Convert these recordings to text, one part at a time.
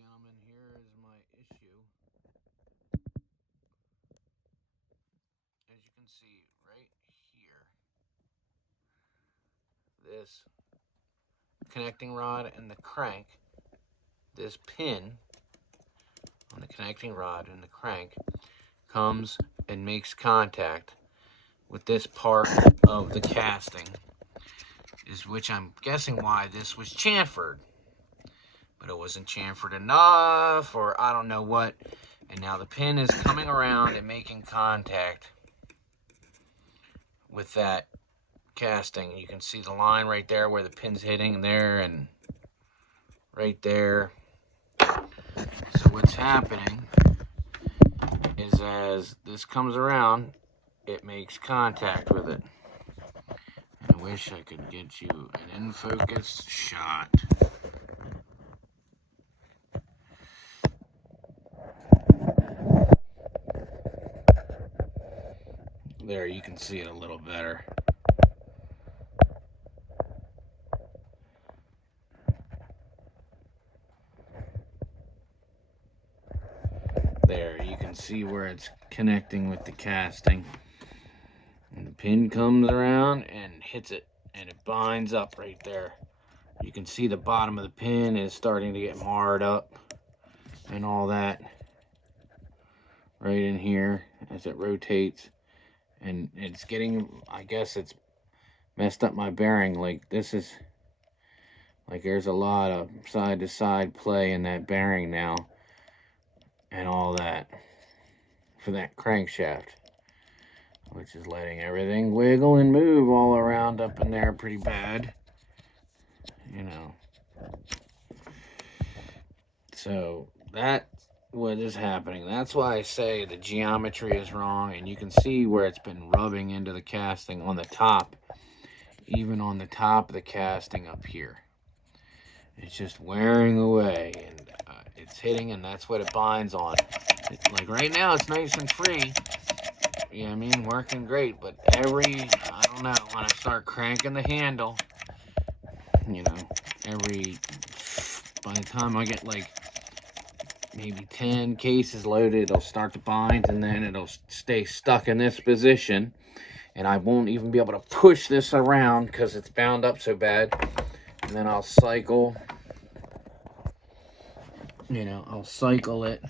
gentlemen, here is my issue. As you can see right here, this connecting rod and the crank, this pin on the connecting rod and the crank comes and makes contact with this part of the casting, is which I'm guessing why this was chamfered. But it wasn't chamfered enough, or I don't know what. And now the pin is coming around and making contact with that casting. You can see the line right there where the pin's hitting there and right there. So what's happening is as this comes around, it makes contact with it. And I wish I could get you an in-focus shot. There, you can see it a little better. There, you can see where it's connecting with the casting. And the pin comes around and hits it, and it binds up right there. You can see the bottom of the pin is starting to get marred up and all that right in here as it rotates. And it's getting, I guess it's messed up my bearing. Like this is, like there's a lot of side to side play in that bearing now and all that for that crankshaft, which is letting everything wiggle and move all around up in there pretty bad, you know. So that's what is happening. That's why I say the geometry is wrong, and you can see where it's been rubbing into the casting on the top, even on the top of the casting up here. It's just wearing away, and it's hitting, and that's what it binds on. Like right now, it's nice and free. You know what I mean? Working great, but I don't know, when I start cranking the handle, you know, by the time I get like maybe 10 cases loaded, it'll start to bind, and then it'll stay stuck in this position, and I won't even be able to push this around because it's bound up so bad. And then I'll cycle, you know, I'll cycle it.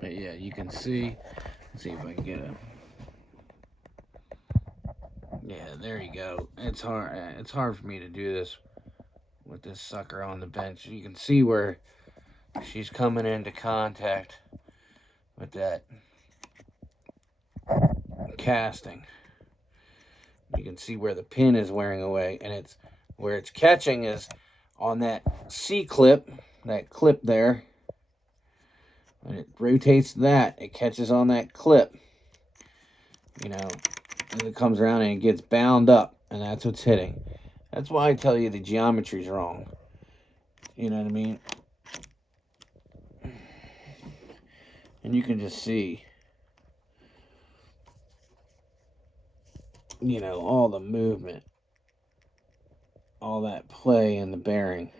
But yeah, you can see, let's see if I can get a, yeah, there you go. It's hard for me to do this with this sucker on the bench. You can see where she's coming into contact with that casting. You can see where the pin is wearing away, and it's where it's catching is on that C-clip, that clip there. When it rotates that, it catches on that clip, you know, and it comes around and it gets bound up, and that's what's hitting. That's why I tell you the geometry's wrong. You know what I mean? And you can just see, you know, all the movement, all that play in the bearing.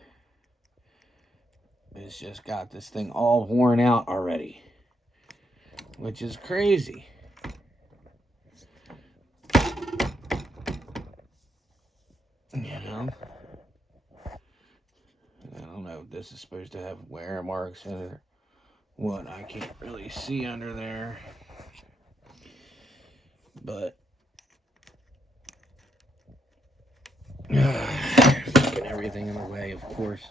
It's just got this thing all worn out already, which is crazy. You know? I don't know if this is supposed to have wear marks in it or what. I can't really see under there. But fucking everything in the way, of course.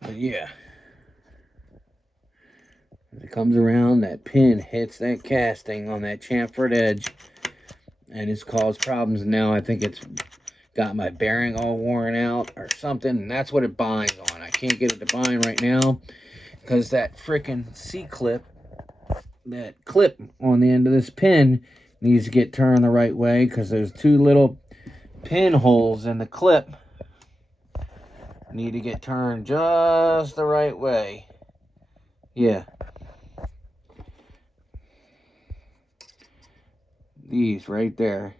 But yeah, as it comes around, that pin hits that casting on that chamfered edge, and it's caused problems. Now I think it's got my bearing all worn out or something, and that's what it binds on. I can't get it to bind right now because that freaking C-clip, that clip on the end of this pin, needs to get turned the right way, because those two little pinholes in the clip need to get turned just the right way. Yeah. These right there.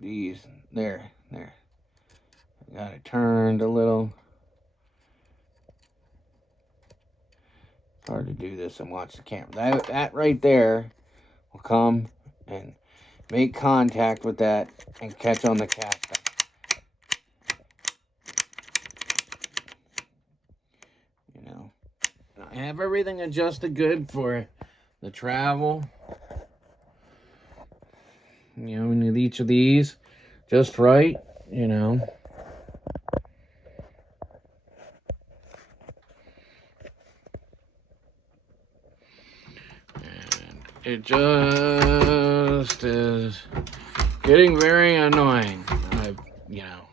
These, there. Got it turned a little. It's hard to do this and watch the camera. That right there will come and make contact with that and catch on the casting. You know, I have everything adjusted good for the travel. You know, we need each of these just right, you know. And it just is getting very annoying. I've, you know,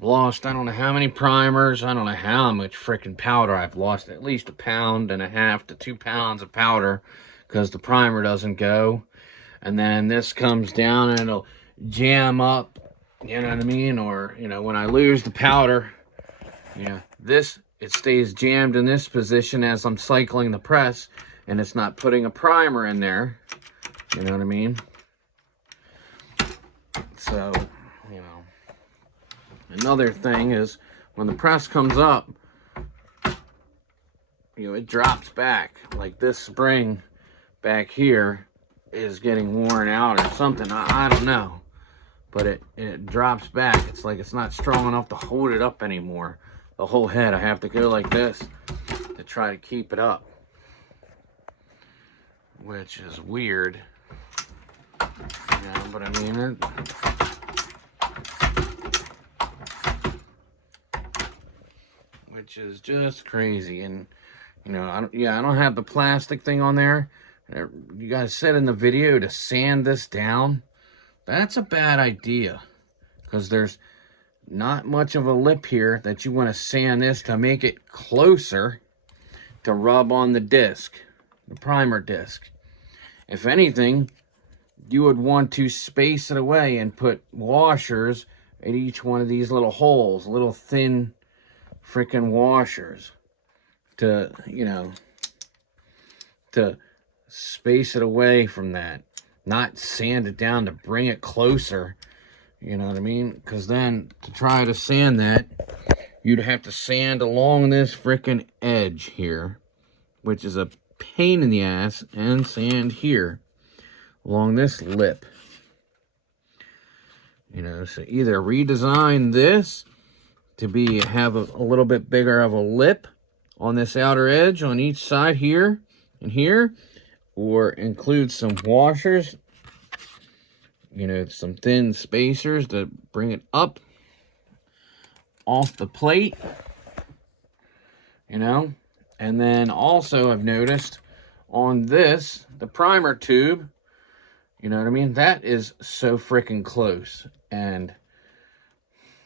lost I don't know how many primers. I don't know how much freaking powder. I've lost at least 1.5 pounds to 2 pounds of powder because the primer doesn't go. And then this comes down and it'll jam up, you know what I mean? Or, you know, when I lose the powder, you know, it stays jammed in this position as I'm cycling the press, and it's not putting a primer in there, you know what I mean? So, you know, another thing is when the press comes up, you know, it drops back. Like this spring back here is getting worn out or something. I don't know, but it drops back. It's like it's not strong enough to hold it up anymore. The whole head, I have to go like this to try to keep it up, which is weird. Yeah, but I mean which is just crazy. And you know, I don't have the plastic thing on there. You guys said in the video to sand this down. That's a bad idea because there's not much of a lip here that you want to sand this to make it closer to rub on the disc, the primer disc. If anything, you would want to space it away and put washers at each one of these little holes, little thin freaking washers to, you know, to space it away from that, not sand it down to bring it closer, you know what I mean? Because then to try to sand that, you'd have to sand along this freaking edge here, which is a pain in the ass, and sand here along this lip, you know. So either redesign this to have a little bit bigger of a lip on this outer edge on each side here and here, or include some washers, you know, some thin spacers to bring it up off the plate, you know. And then also I've noticed on this, the primer tube, you know what I mean, that is so freaking close. And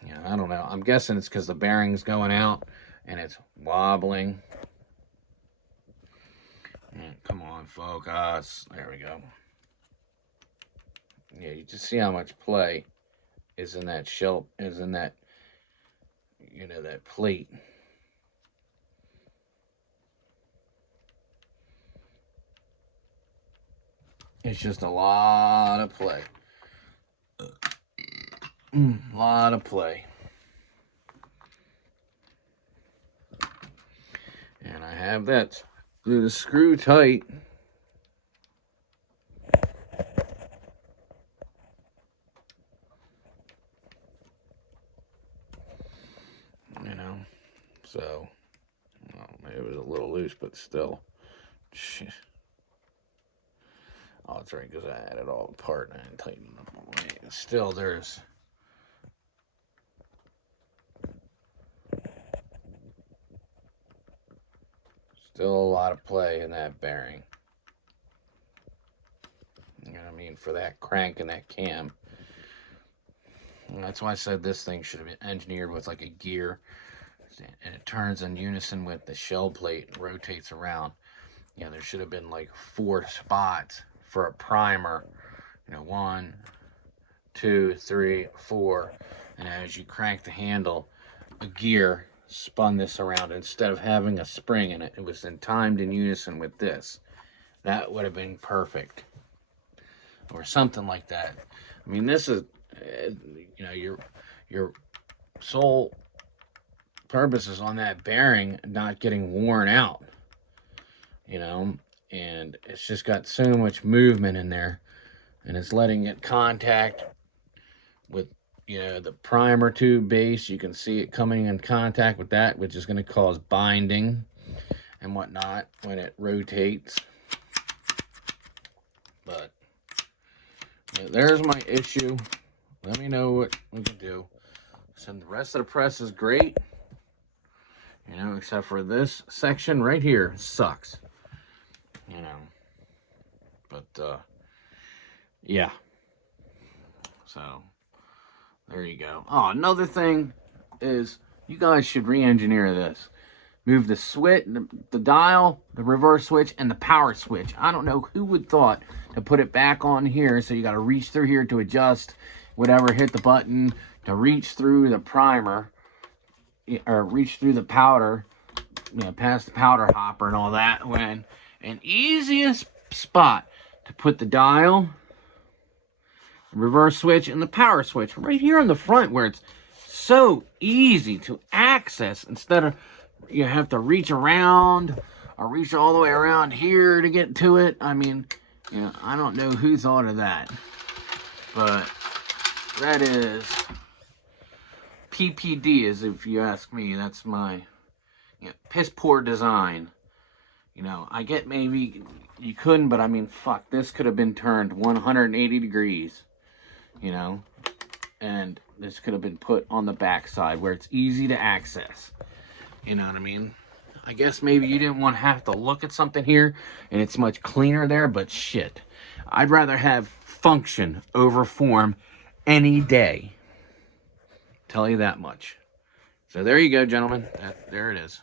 yeah, I don't know, I'm guessing it's because the bearing's going out and it's wobbling. Come on, focus. There we go. Yeah, you just see how much play is in that shell, is in that, you know, that plate. It's just a lot of play. Lot of play. And I have that screw tight. You know, so, well, maybe it was a little loose, but still. Shit. Oh, that's right, because I had it all apart and I didn't tighten it up all the way. Still, there's still a lot of play in that bearing. You know what I mean? For that crank and that cam. And that's why I said this thing should have been engineered with like a gear. And it turns in unison with the shell plate and rotates around. You know, there should have been like 4 spots for a primer. You know, 1, 2, 3, 4. And as you crank the handle, a gear spun this around. Instead of having a spring in it, it was in timed in unison with this. That would have been perfect. Or something like that. I mean, this is, you know, your sole purpose is on that bearing not getting worn out, you know, and it's just got so much movement in there, and it's letting it contact with, you know, the primer tube base. You can see it coming in contact with that, which is going to cause binding and whatnot when it rotates. But yeah, there's my issue. Let me know what we can do. So the rest of the press is great, you know, except for this section right here sucks, you know. But yeah, so there you go. Oh, another thing is you guys should re-engineer this. Move the switch, the dial, the reverse switch, and the power switch. I don't know who would thought to put it back on here, so you got to reach through here to adjust whatever, hit the button to reach through the primer, or reach through the powder, you know, past the powder hopper and all that, when an easiest spot to put the dial, reverse switch, and the power switch right here on the front, where it's so easy to access, instead of you have to reach around or reach all the way around here to get to it. I mean, you know, I don't know who thought of that, but that is PPD, as if you ask me. That's my, you know, piss poor design. You know, I get maybe you couldn't, but I mean, fuck, this could have been turned 180 degrees, you know, and this could have been put on the back side where it's easy to access. You know what I mean? I guess maybe you didn't want to have to look at something here, and it's much cleaner there, but shit. I'd rather have function over form any day. Tell you that much. So there you go, gentlemen. There it is.